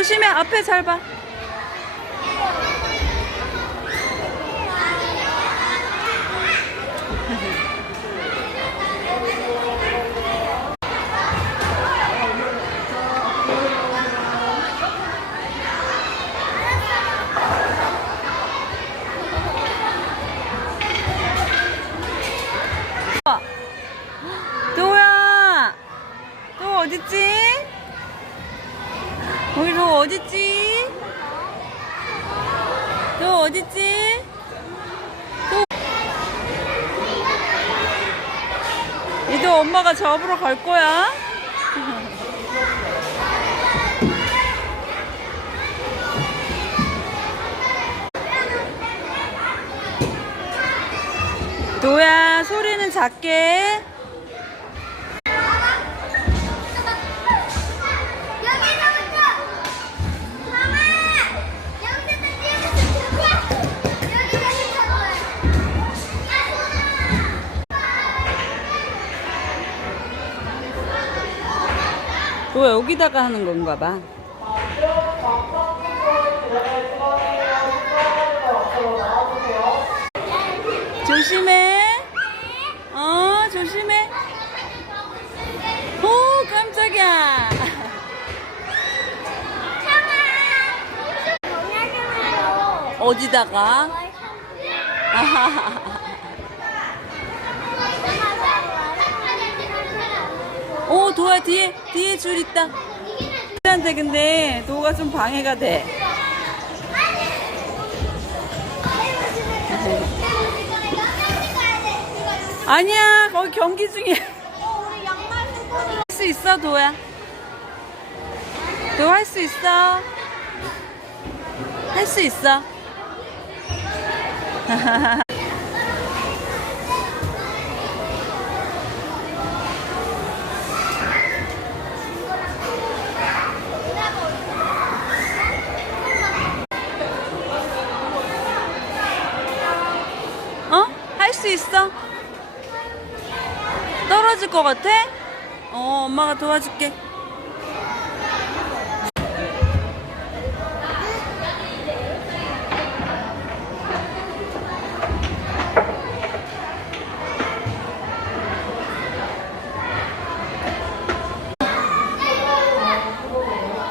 조심해 앞에 잘 봐. 도야, 도 어딨지? 도 어딨지? 도 어딨지? 도 이제 엄마가 잡으러 갈 거야. 도야, 소리는 작게. 도야, 여기다가 하는 건가 봐. 조심해. 어, 조심해. 오, 깜짝이야. 어디다가? 오, 도야, 뒤에, 뒤에 줄 있다. 한테 근데 도가 좀 방해가 돼. 아니야, 거기 경기 중이야. 할 수 있어, 도야. 도 할 수 있어. 할 수 있어. 어? 할 수 있어. 떨어질 것 같아? 어, 엄마가 도와줄게.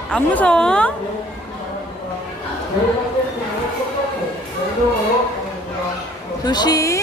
안 무서워? 조심.